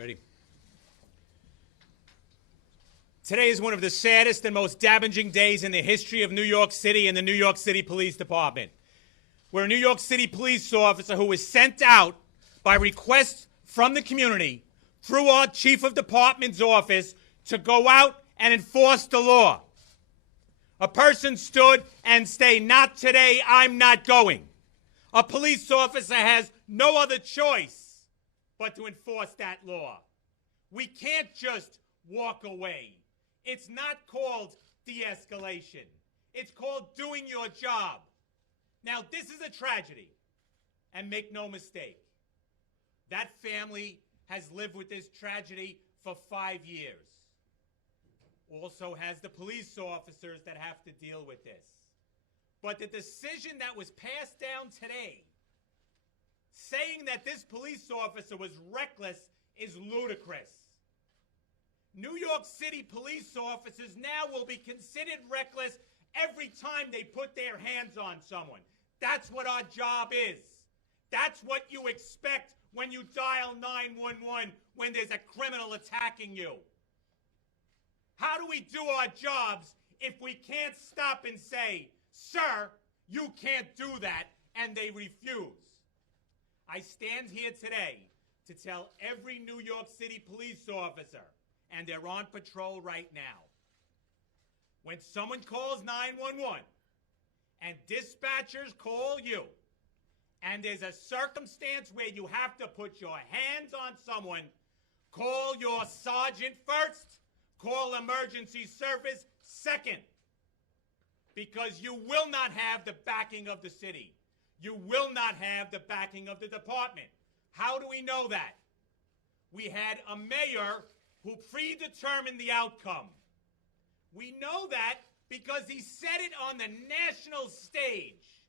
Ready? Today is one of the saddest and most damaging days in the history of New York City and the New York City Police Department. Where a New York City police officer who was sent out by request from the community through our chief of department's office to go out and enforce the law. A person stood and said, "Not today, I'm not going." A police officer has no other choice but to enforce that law. We can't just walk away. It's not called de-escalation. It's called doing your job. Now, this is a tragedy, and make no mistake, that family has lived with this tragedy for 5 years. Also has the police officers that have to deal with this. But the decision that was passed down today, saying that this police officer was reckless, is ludicrous. New York City police officers now will be considered reckless every time they put their hands on someone. That's what our job is. That's what you expect when you dial 911 when there's a criminal attacking you. How do we do our jobs if we can't stop and say, "Sir, you can't do that," and they refuse? I stand here today to tell every New York City police officer, and they're on patrol right now, when someone calls 911 and dispatchers call you, and there's a circumstance where you have to put your hands on someone, call your sergeant first, call emergency service second, because you will not have the backing of the city. You will not have the backing of the department. How do we know that? We had a mayor who predetermined the outcome. We know that because he said it on the national stage.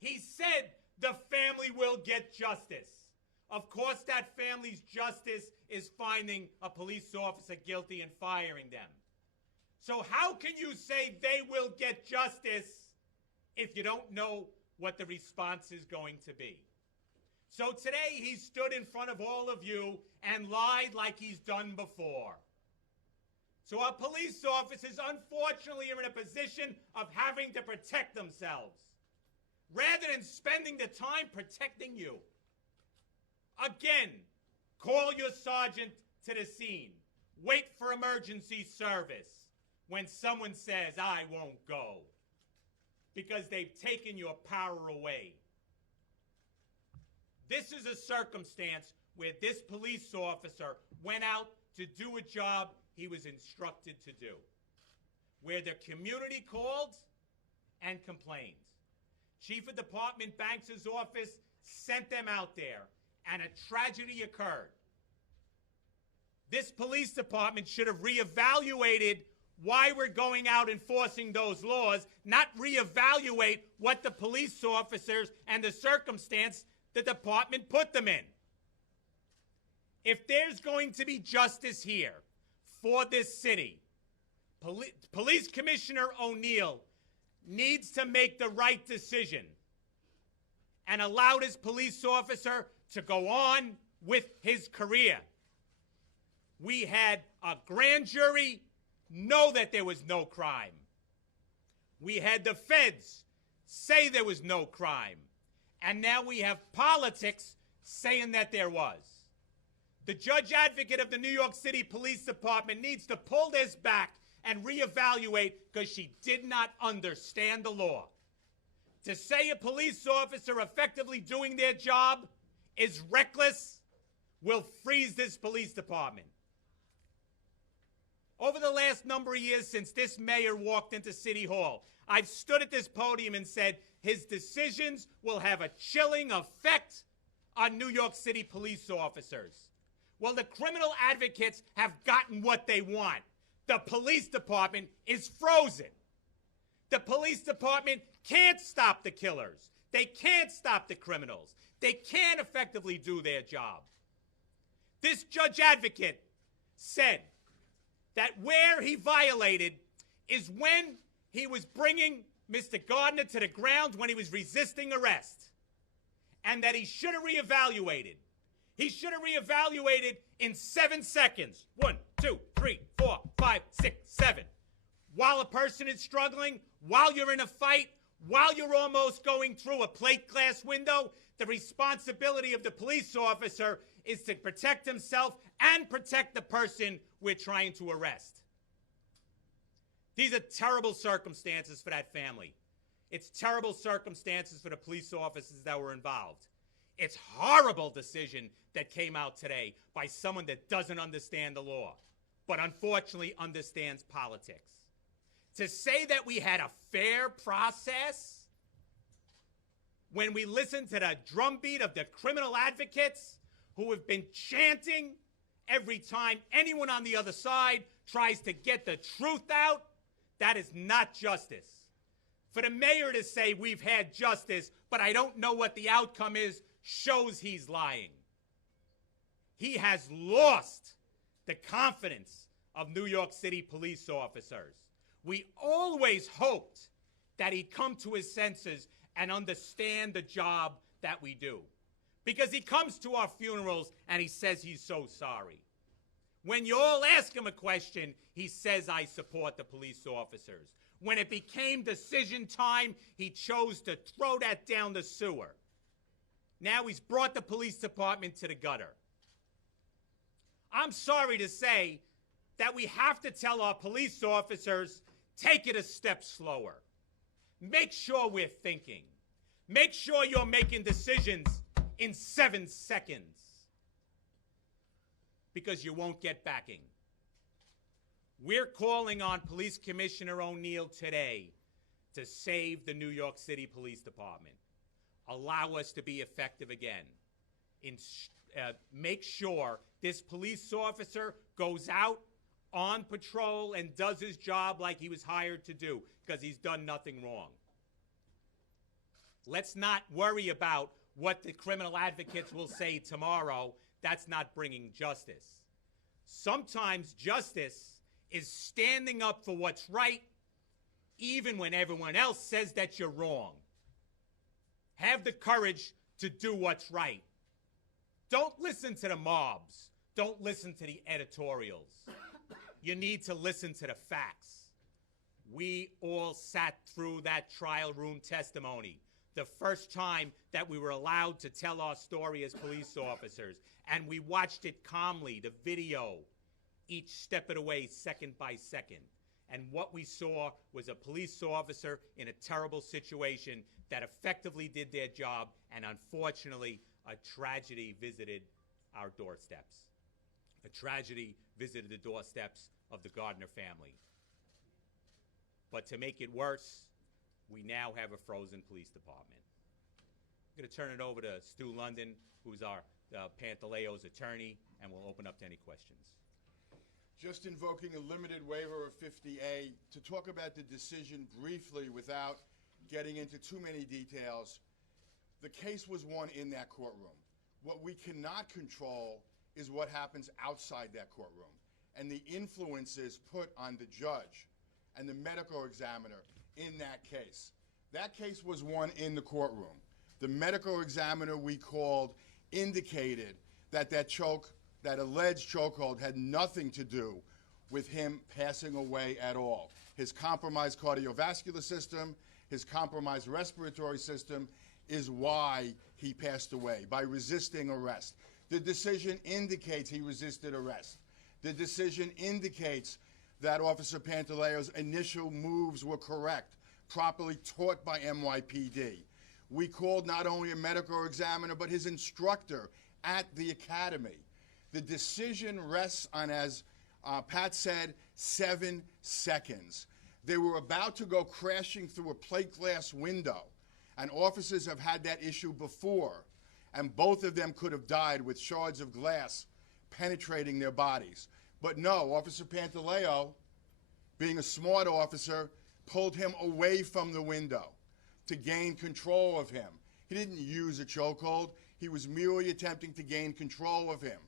He said the family will get justice. Of course, that family's justice is finding a police officer guilty and firing them. So how can you say they will get justice if you don't know what the response is going to be? So today he stood in front of all of you and lied like he's done before. So our police officers, unfortunately, are in a position of having to protect themselves rather than spending the time protecting you. Again, call your sergeant to the scene. Wait for emergency service when someone says, "I won't go," because they've taken your power away. This is a circumstance where this police officer went out to do a job he was instructed to do, where the community called and complained. Chief of Department Banks' office sent them out there, and a tragedy occurred. This police department should have reevaluated why we're going out enforcing those laws, not reevaluate what the police officers and the circumstance the department put them in. If there's going to be justice here for this city, Police Commissioner O'Neill needs to make the right decision and allow this police officer to go on with his career. We had a grand jury know that there was no crime. We had the feds say there was no crime. And now we have politics saying that there was. The judge advocate of the New York City Police Department needs to pull this back and reevaluate because she did not understand the law. To say a police officer effectively doing their job is reckless will freeze this police department. Over the last number of years since this mayor walked into City Hall, I've stood at this podium and said his decisions will have a chilling effect on New York City police officers. Well, the criminal advocates have gotten what they want. The police department is frozen. The police department can't stop the killers. They can't stop the criminals. They can't effectively do their job. This judge advocate said that where he violated is when he was bringing Mr. Garner to the ground when he was resisting arrest, and that he should have reevaluated. He should have reevaluated in 7 seconds. 1, 2, 3, 4, 5, 6, 7. While a person is struggling, while you're in a fight, while you're almost going through a plate glass window, the responsibility of the police officer is to protect himself and protect the person we're trying to arrest. These are terrible circumstances for that family. It's terrible circumstances for the police officers that were involved. It's horrible decision that came out today by someone that doesn't understand the law, but unfortunately understands politics. To say that we had a fair process when we listen to the drumbeat of the criminal advocates who have been chanting every time anyone on the other side tries to get the truth out, that is not justice. For the mayor to say we've had justice, but I don't know what the outcome is, shows he's lying. He has lost the confidence of New York City police officers. We always hoped that he'd come to his senses and understand the job that we do. Because he comes to our funerals and he says he's so sorry. When you all ask him a question, he says, I support the police officers. When it became decision time, he chose to throw that down the sewer. Now he's brought the police department to the gutter. I'm sorry to say that we have to tell our police officers, take it a step slower. Make sure we're thinking. Make sure you're making decisions in 7 seconds. Because you won't get backing. We're calling on Police Commissioner O'Neill today to save the New York City Police Department. Allow us to be effective again. Make sure this police officer goes out on patrol and does his job like he was hired to do, because he's done nothing wrong. Let's not worry about what the criminal advocates will say tomorrow. That's not bringing justice. Sometimes justice is standing up for what's right, even when everyone else says that you're wrong. Have the courage to do what's right. Don't listen to the mobs. Don't listen to the editorials. You need to listen to the facts. We all sat through that trial room testimony, the first time that we were allowed to tell our story as police officers, and we watched it calmly, the video, each step of the way, second by second. And what we saw was a police officer in a terrible situation that effectively did their job, and unfortunately, a tragedy visited our doorsteps. A tragedy visited the doorsteps of the Garner family. But to make it worse, we now have a frozen police department. I'm going to turn it over to Stu London, who's our Pantaleo's attorney, and we'll open up to any questions. Just invoking a limited waiver of 50A to talk about the decision briefly without getting into too many details. The case was won in that courtroom. What we cannot control is what happens outside that courtroom and the influences put on the judge and the medical examiner in that case. That case was won in the courtroom. The medical examiner we called indicated that that alleged chokehold had nothing to do with him passing away at all. His compromised cardiovascular system, his compromised respiratory system is why he passed away, by resisting arrest. The decision indicates he resisted arrest. The decision indicates that Officer Pantaleo's initial moves were correct, properly taught by NYPD. We called not only a medical examiner, but his instructor at the academy. The decision rests on, as Pat said, 7 seconds. They were about to go crashing through a plate glass window, and officers have had that issue before, and both of them could have died with shards of glass penetrating their bodies. But no, Officer Pantaleo, being a smart officer, pulled him away from the window to gain control of him. He didn't use a chokehold. He was merely attempting to gain control of him.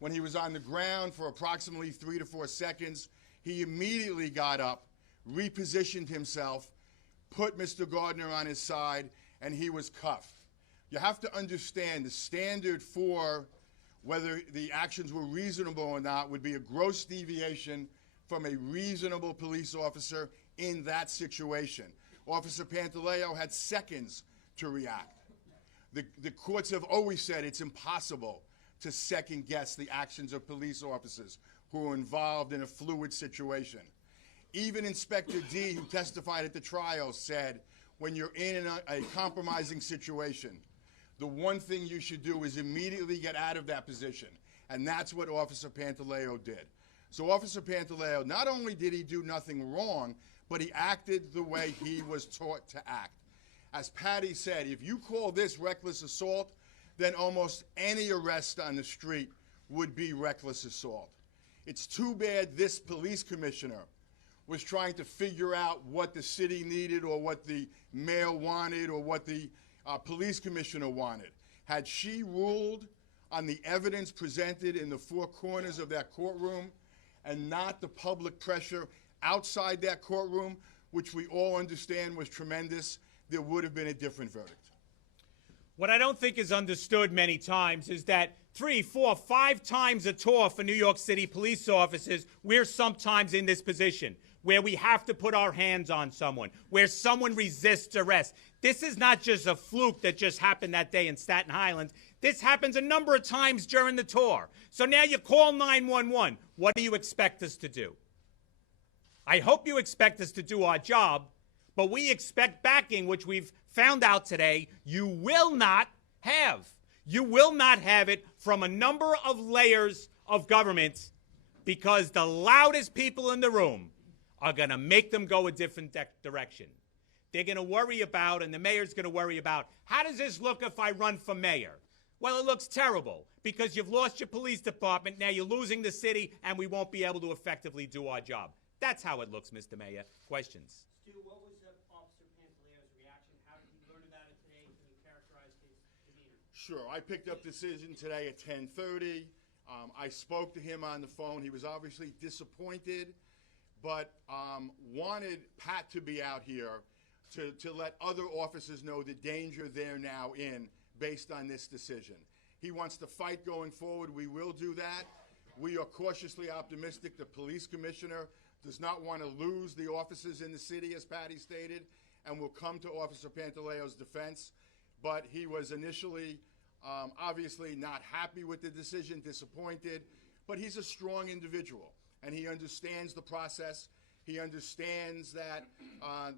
When he was on the ground for approximately 3 to 4 seconds, he immediately got up, repositioned himself, put Mr. Garner on his side, and he was cuffed. You have to understand the standard for whether the actions were reasonable or not would be a gross deviation from a reasonable police officer in that situation. Officer Pantaleo had seconds to react. The courts have always said it's impossible to second-guess the actions of police officers who are involved in a fluid situation. Even Inspector D, who testified at the trial, said when you're in a compromising situation, the one thing you should do is immediately get out of that position. And that's what Officer Pantaleo did. So Officer Pantaleo, not only did he do nothing wrong, but he acted the way he was taught to act. As Patty said, if you call this reckless assault, then almost any arrest on the street would be reckless assault. It's too bad this police commissioner was trying to figure out what the city needed or what the mayor wanted or what the police commissioner wanted. Had she ruled on the evidence presented in the four corners of that courtroom and not the public pressure outside that courtroom, which we all understand was tremendous, there would have been a different verdict. What I don't think is understood many times is that 3, 4, 5 times a tour for New York City police officers, we're sometimes in this position where we have to put our hands on someone, where someone resists arrest. This is not just a fluke that just happened that day in Staten Island. This happens a number of times during the tour. So now you call 911. What do you expect us to do? I hope you expect us to do our job, but we expect backing, which we've found out today you will not have. You will not have it from a number of layers of government because the loudest people in the room are going to make them go a different direction. They're going to worry about, and the mayor's going to worry about, how does this look if I run for mayor? Well, it looks terrible because you've lost your police department, now you're losing the city, and we won't be able to effectively do our job. That's how it looks, Mr. Mayor. Questions? Stu, what was Officer Pantaleo's reaction? How did you learn about it today? Can you characterize his demeanor? Sure. I picked up decision today at 10:30. I spoke to him on the phone. He was obviously disappointed, but wanted Pat to be out here to let other officers know the danger they're now in based on this decision. He wants to fight going forward. We will do that. We are cautiously optimistic. The police commissioner does not want to lose the officers in the city, as Patty stated, and will come to Officer Pantaleo's defense. But he was initially obviously not happy with the decision, disappointed, but he's a strong individual, and he understands the process. He understands that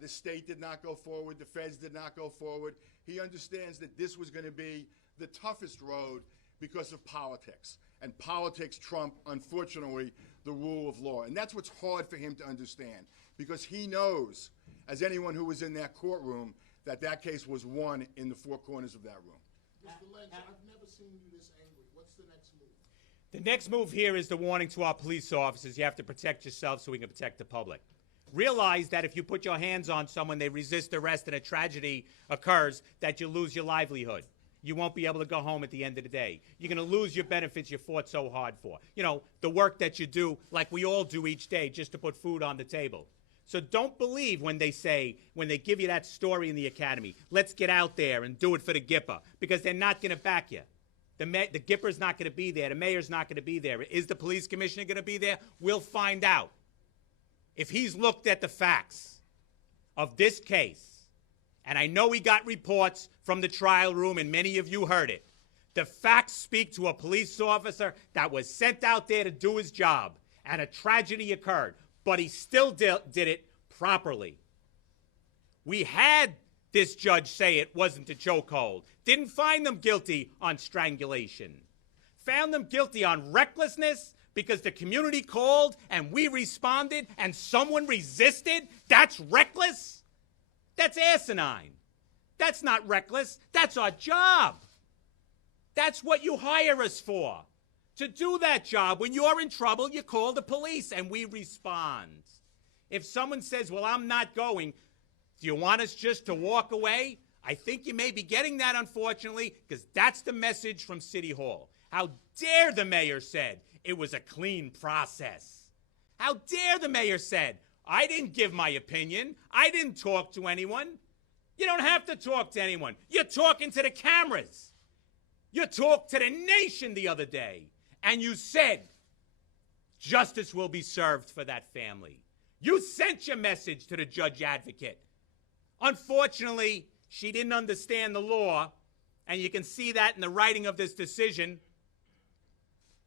the state did not go forward, the feds did not go forward. He understands that this was going to be the toughest road because of politics. And politics trump, unfortunately, the rule of law. And that's what's hard for him to understand, because he knows, as anyone who was in that courtroom, that that case was won in the four corners of that room. Mr. Lynch, I've never seen you this angry. What's the next move? The next move here is the warning to our police officers. You have to protect yourself so we can protect the public. Realize that if you put your hands on someone, they resist arrest, and a tragedy occurs, that you lose your livelihood. You won't be able to go home at the end of the day. You're going to lose your benefits you fought so hard for. You know, the work that you do, like we all do each day, just to put food on the table. So don't believe when they say, when they give you that story in the academy, let's get out there and do it for the Gipper, because they're not going to back you. The Gipper's not going to be there. The mayor's not going to be there. Is the police commissioner going to be there? We'll find out. If he's looked at the facts of this case, and I know he got reports from the trial room, and many of you heard it, the facts speak to a police officer that was sent out there to do his job, and a tragedy occurred, but he still did it properly. We had this judge say it wasn't a chokehold. Didn't find them guilty on strangulation. Found them guilty on recklessness because the community called and we responded and someone resisted. That's reckless? That's asinine. That's not reckless. That's our job. That's what you hire us for. To do that job. When you're in trouble, you call the police and we respond. If someone says, well, I'm not going, do you want us just to walk away? I think you may be getting that, unfortunately, because that's the message from City Hall. How dare the mayor said it was a clean process. How dare the mayor said, I didn't give my opinion. I didn't talk to anyone. You don't have to talk to anyone. You're talking to the cameras. You talked to the nation the other day, and you said justice will be served for that family. You sent your message to the judge advocate. Unfortunately, she didn't understand the law, and you can see that in the writing of this decision.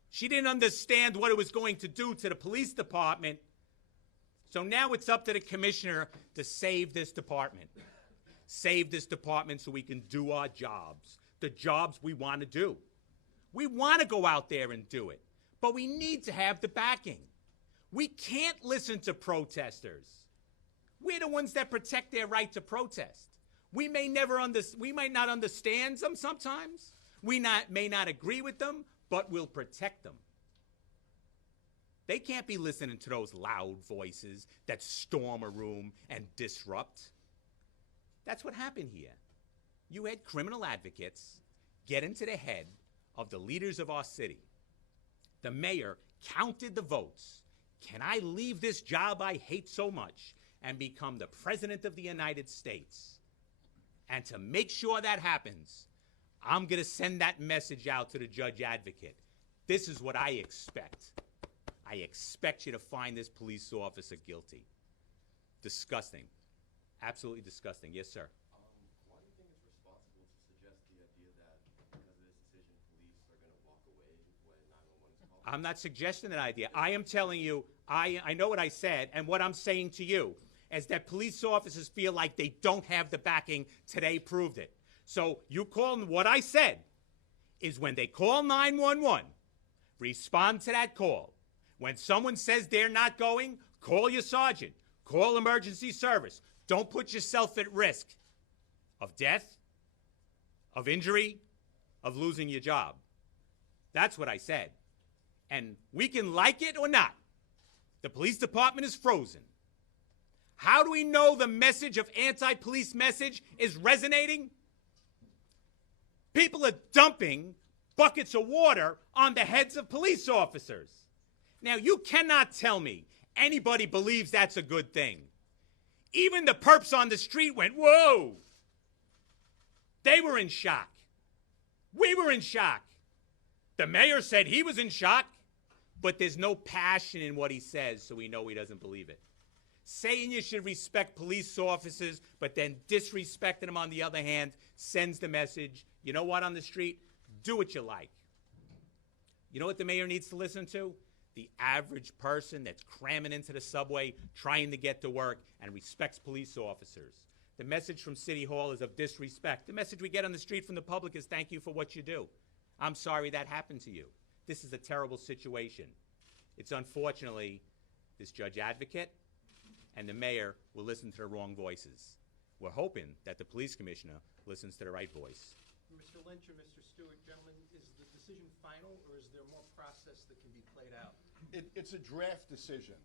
She didn't understand what it was going to do to the police department. So now it's up to the commissioner to save this department. Save this department so we can do our jobs, the jobs we want to do. We want to go out there and do it, but we need to have the backing. We can't listen to protesters. We're the ones that protect their right to protest. We may not understand them sometimes. We may not agree with them, but we'll protect them. They can't be listening to those loud voices that storm a room and disrupt. That's what happened here. You had criminal advocates get into the head of the leaders of our city. The mayor counted the votes. Can I leave this job I hate so much and become the president of the United States? And to make sure that happens, I'm going to send that message out to the judge advocate. This is what I expect. I expect you to find this police officer guilty. Disgusting. Absolutely disgusting. Yes, sir. Why do you think it's responsible to suggest the idea that because of this decision, police are going to walk away when 911 is called? I'm not suggesting that idea. I am telling you, I know what I said, and what I'm saying to you is that police officers feel like they don't have the backing. Today proved it. So you call them, what I said is when they call 911, respond to that call. When someone says they're not going, call your sergeant. Call emergency service. Don't put yourself at risk of death, of injury, of losing your job. That's what I said. And we can like it or not. The police department is frozen. How do we know the message of anti-police message is resonating? People are dumping buckets of water on the heads of police officers. Now, you cannot tell me anybody believes that's a good thing. Even the perps on the street went, whoa! They were in shock. We were in shock. The mayor said he was in shock, but there's no passion in what he says, so we know he doesn't believe it. Saying you should respect police officers, but then disrespecting them on the other hand, sends the message, you know what, on the street? Do what you like. You know what the mayor needs to listen to? The average person that's cramming into the subway, trying to get to work, and respects police officers. The message from City Hall is of disrespect. The message we get on the street from the public is thank you for what you do. I'm sorry that happened to you. This is a terrible situation. It's unfortunately this judge advocate and the mayor will listen to the wrong voices. We're hoping that the police commissioner listens to the right voice. Mr. Lynch and Mr. Stuart, gentlemen, is the decision final, or is there more process that can be played out? It's a draft decision.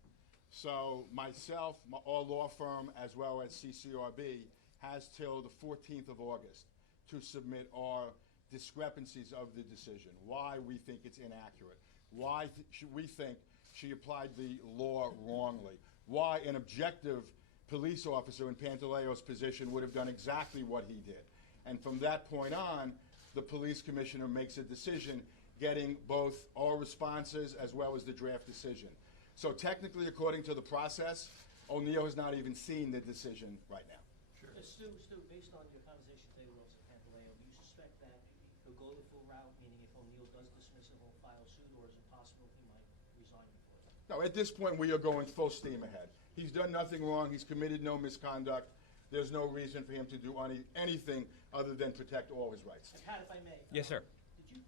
So myself, our law firm, as well as CCRB, has till the 14th of August to submit our discrepancies of the decision, why we think it's inaccurate, why we think she applied the law wrongly, why an objective police officer in Pantaleo's position would have done exactly what he did. And from that point on, the police commissioner makes a decision getting both our responses as well as the draft decision. So technically, according to the process, O'Neill has not even seen the decision right now. Sure. Stu, based on your conversation today with Officer Pantaleo, do you suspect that he'll go the full route, meaning if O'Neill does dismiss it, he'll file suit, or is it possible he might resign before that? No, at this point, we are going full steam ahead. He's done nothing wrong. He's committed no misconduct. There's no reason for him to do anything other than protect all his rights. And Pat, if I may. Yes, sir. Did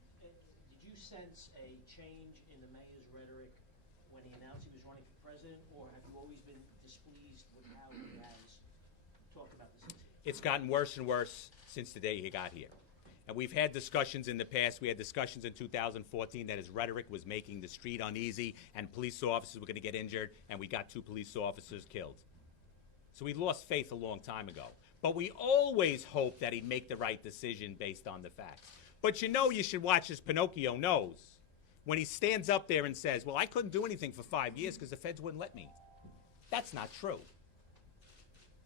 you sense a change in the mayor's rhetoric when he announced he was running for president, or have you always been displeased with how he has talked about this incident? It's gotten worse and worse since the day he got here. And we've had discussions in the past. We had discussions in 2014 that his rhetoric was making the street uneasy and police officers were going to get injured, and we got 2 police officers killed. So we lost faith a long time ago. But we always hoped that he'd make the right decision based on the facts. But you know you should watch his Pinocchio nose when he stands up there and says, well, I couldn't do anything for 5 years because the feds wouldn't let me. That's not true.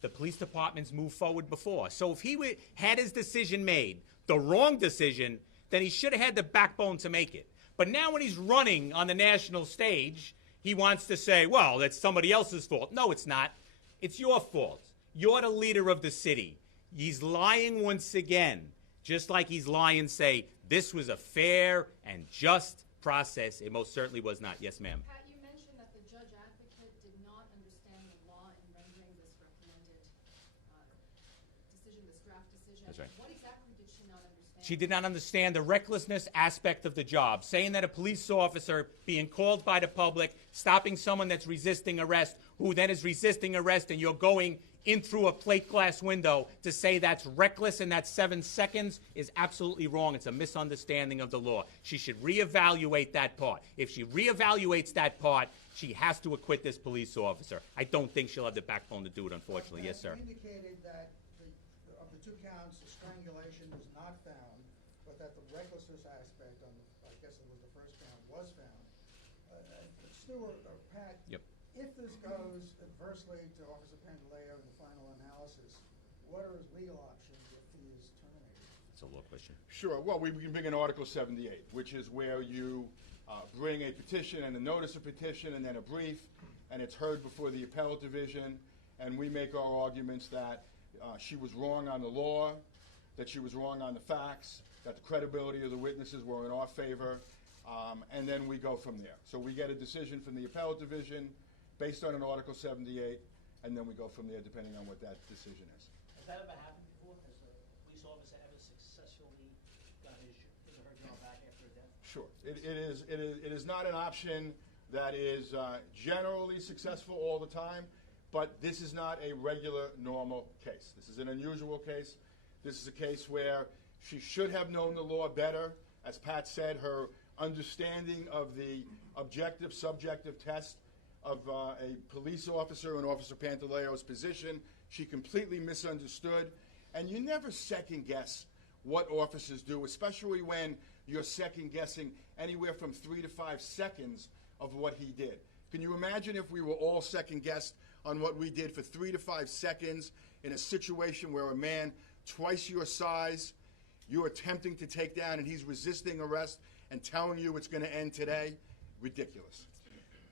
The police departments moved forward before. So if he had his decision made, the wrong decision, then he should have had the backbone to make it. But now when he's running on the national stage, he wants to say, well, that's somebody else's fault. No, it's not. It's your fault. You're the leader of the city. He's lying once again, just like he's lying, say, this was a fair and just process. It most certainly was not. Yes, ma'am. Pat, you mentioned that the judge advocate did not understand the law in rendering this recommended decision, this draft decision. That's right. What exactly did she not understand? She did not understand the recklessness aspect of the job, saying that a police officer being called by the public, stopping someone that's resisting arrest, who then is resisting arrest, and you're going in through a plate glass window to say that's reckless and that's 7 seconds is absolutely wrong. It's a misunderstanding of the law. She should reevaluate that part. If she reevaluates that part, she has to acquit this police officer. I don't think she'll have the backbone to do it, unfortunately. Yes, sir. You indicated that of the 2 counts, the strangulation was not found, but that the recklessness aspect on the, I guess it was the first count, was found. Stuart, or Pat, Yep. if this goes adversely to Officer Pantaleo in the final analysis, what are his legal options if he is terminated? It's a law question. Sure. Well, we can bring in Article 78, which is where you bring a petition and a notice of petition and then a brief, and it's heard before the appellate division, and we make our arguments that she was wrong on the law, that she was wrong on the facts, that the credibility of the witnesses were in our favor, and then we go from there. So we get a decision from the appellate division based on an Article 78, and then we go from there depending on what that decision is. Has that ever happened before? Has a police officer ever successfully got his or her job back after a death? Sure. It is not an option that is generally successful all the time, but this is not a regular, normal case. This is an unusual case. This is a case where she should have known the law better. As Pat said, her understanding of the objective, subjective test of a police officer in Officer Pantaleo's position, she completely misunderstood. And you never second guess what officers do, especially when you're second guessing anywhere from 3 to 5 seconds of what he did. Can you imagine if we were all second guessed on what we did for 3 to 5 seconds in a situation where a man twice your size, you're attempting to take down and he's resisting arrest and telling you it's going to end today? Ridiculous.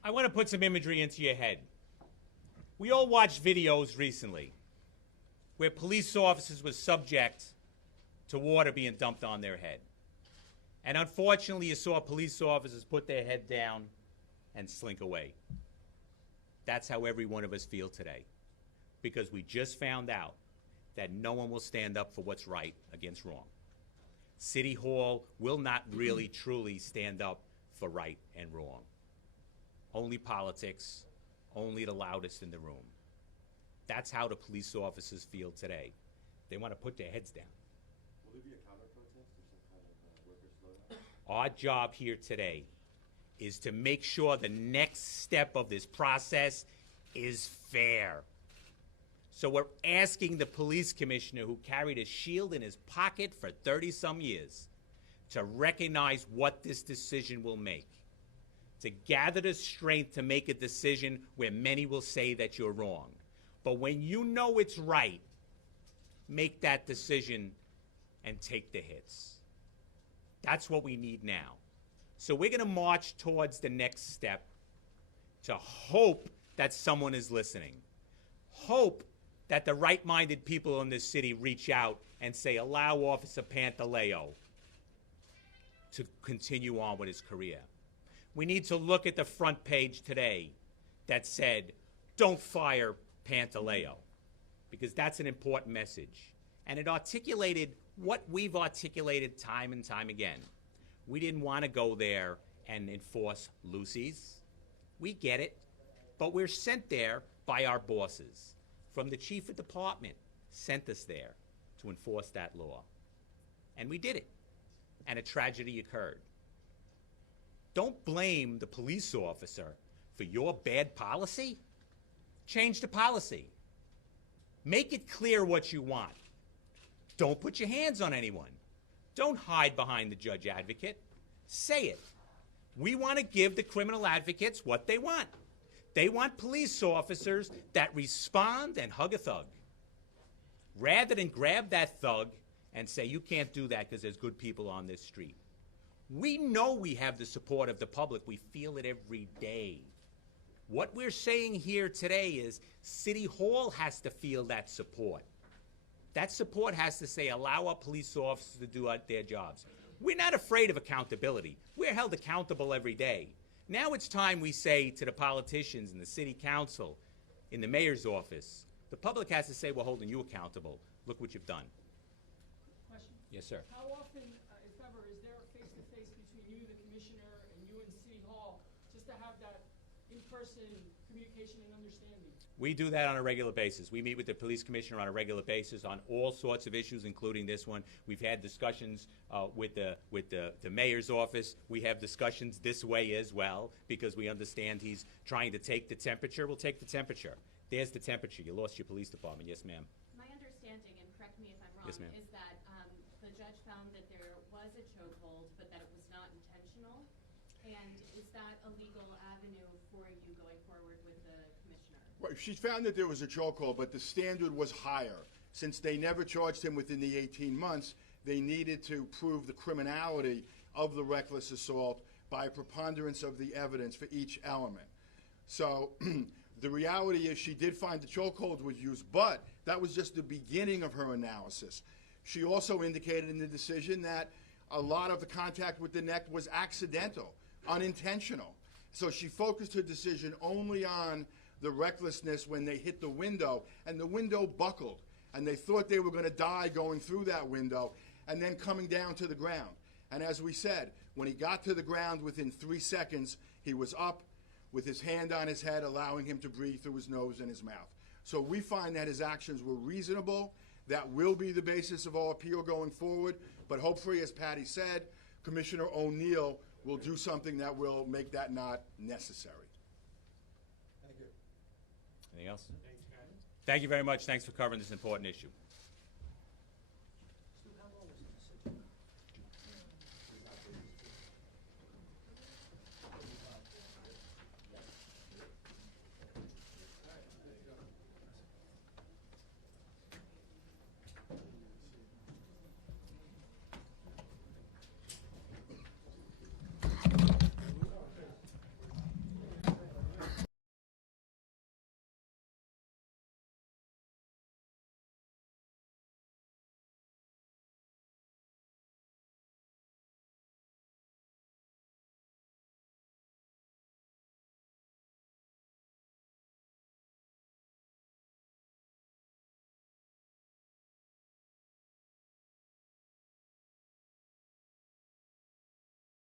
I want to put some imagery into your head. We all watched videos recently where police officers were subject to water being dumped on their head. And unfortunately, you saw police officers put their head down and slink away. That's how every one of us feel today, because we just found out that no one will stand up for what's right against wrong. City Hall will not really truly stand up for right and wrong. Only politics, only the loudest in the room. That's how the police officers feel today. They want to put their heads down. Will there be a counter-protest or some kind of workers' slowdown? Our job here today is to make sure the next step of this process is fair. So we're asking the police commissioner, who carried a shield in his pocket for 30-some years, to recognize what this decision will make, to gather the strength to make a decision where many will say that you're wrong. But when you know it's right, make that decision and take the hits. That's what we need now. So we're going to march towards the next step to hope that someone is listening. Hope that the right-minded people in this city reach out and say, allow Officer Pantaleo to continue on with his career. We need to look at the front page today that said, don't fire Pantaleo, because that's an important message. And it articulated what we've articulated time and time again. We didn't want to go there and enforce loosies. We get it, but we're sent there by our bosses. From the chief of department sent us there to enforce that law. And we did it, and a tragedy occurred. Don't blame the police officer for your bad policy. Change the policy. Make it clear what you want. Don't put your hands on anyone. Don't hide behind the judge advocate. Say it. We want to give the criminal advocates what they want. They want police officers that respond and hug a thug, rather than grab that thug and say, you can't do that because there's good people on this street. We know we have the support of the public. We feel it every day. What we're saying here today is City Hall has to feel that support. That support has to say, allow our police officers to do their jobs. We're not afraid of accountability. We're held accountable every day. Now it's time we say to the politicians in the city council, in the mayor's office, the public has to say, we're holding you accountable. Look what you've done. Question. Yes, sir. How often, if ever, is there a face-to-face between you, the commissioner, and you and City Hall, just to have that in-person communication and understanding? We do that on a regular basis. We meet with the police commissioner on a regular basis on all sorts of issues, including this one. We've had discussions with the mayor's office. We have discussions this way as well, because we understand he's trying to take the temperature. We'll take the temperature. There's the temperature. You lost your police department. Yes, ma'am. My understanding, and correct me if I'm wrong, Yes, ma'am. is that the judge found that there was a chokehold, but that it was not intentional. And is that a legal avenue for you going forward with the commissioner? Well, she found that there was a chokehold, but the standard was higher. Since they never charged him within the 18 months, they needed to prove the criminality of the reckless assault by a preponderance of the evidence for each element. So the reality is she did find the chokehold was used, but that was just the beginning of her analysis. She also indicated in the decision that a lot of the contact with the neck was accidental, unintentional. So she focused her decision only on the recklessness when they hit the window, and the window buckled, and they thought they were going to die going through that window and then coming down to the ground. And as we said, when he got to the ground within 3 seconds, he was up with his hand on his head, allowing him to breathe through his nose and his mouth. So we find that his actions were reasonable. That will be the basis of our appeal going forward. But hopefully, as Patty said, Commissioner O'Neill will do something that will make that not necessary. Thank you. Anything else? Thank you very much. Thanks for covering this important issue.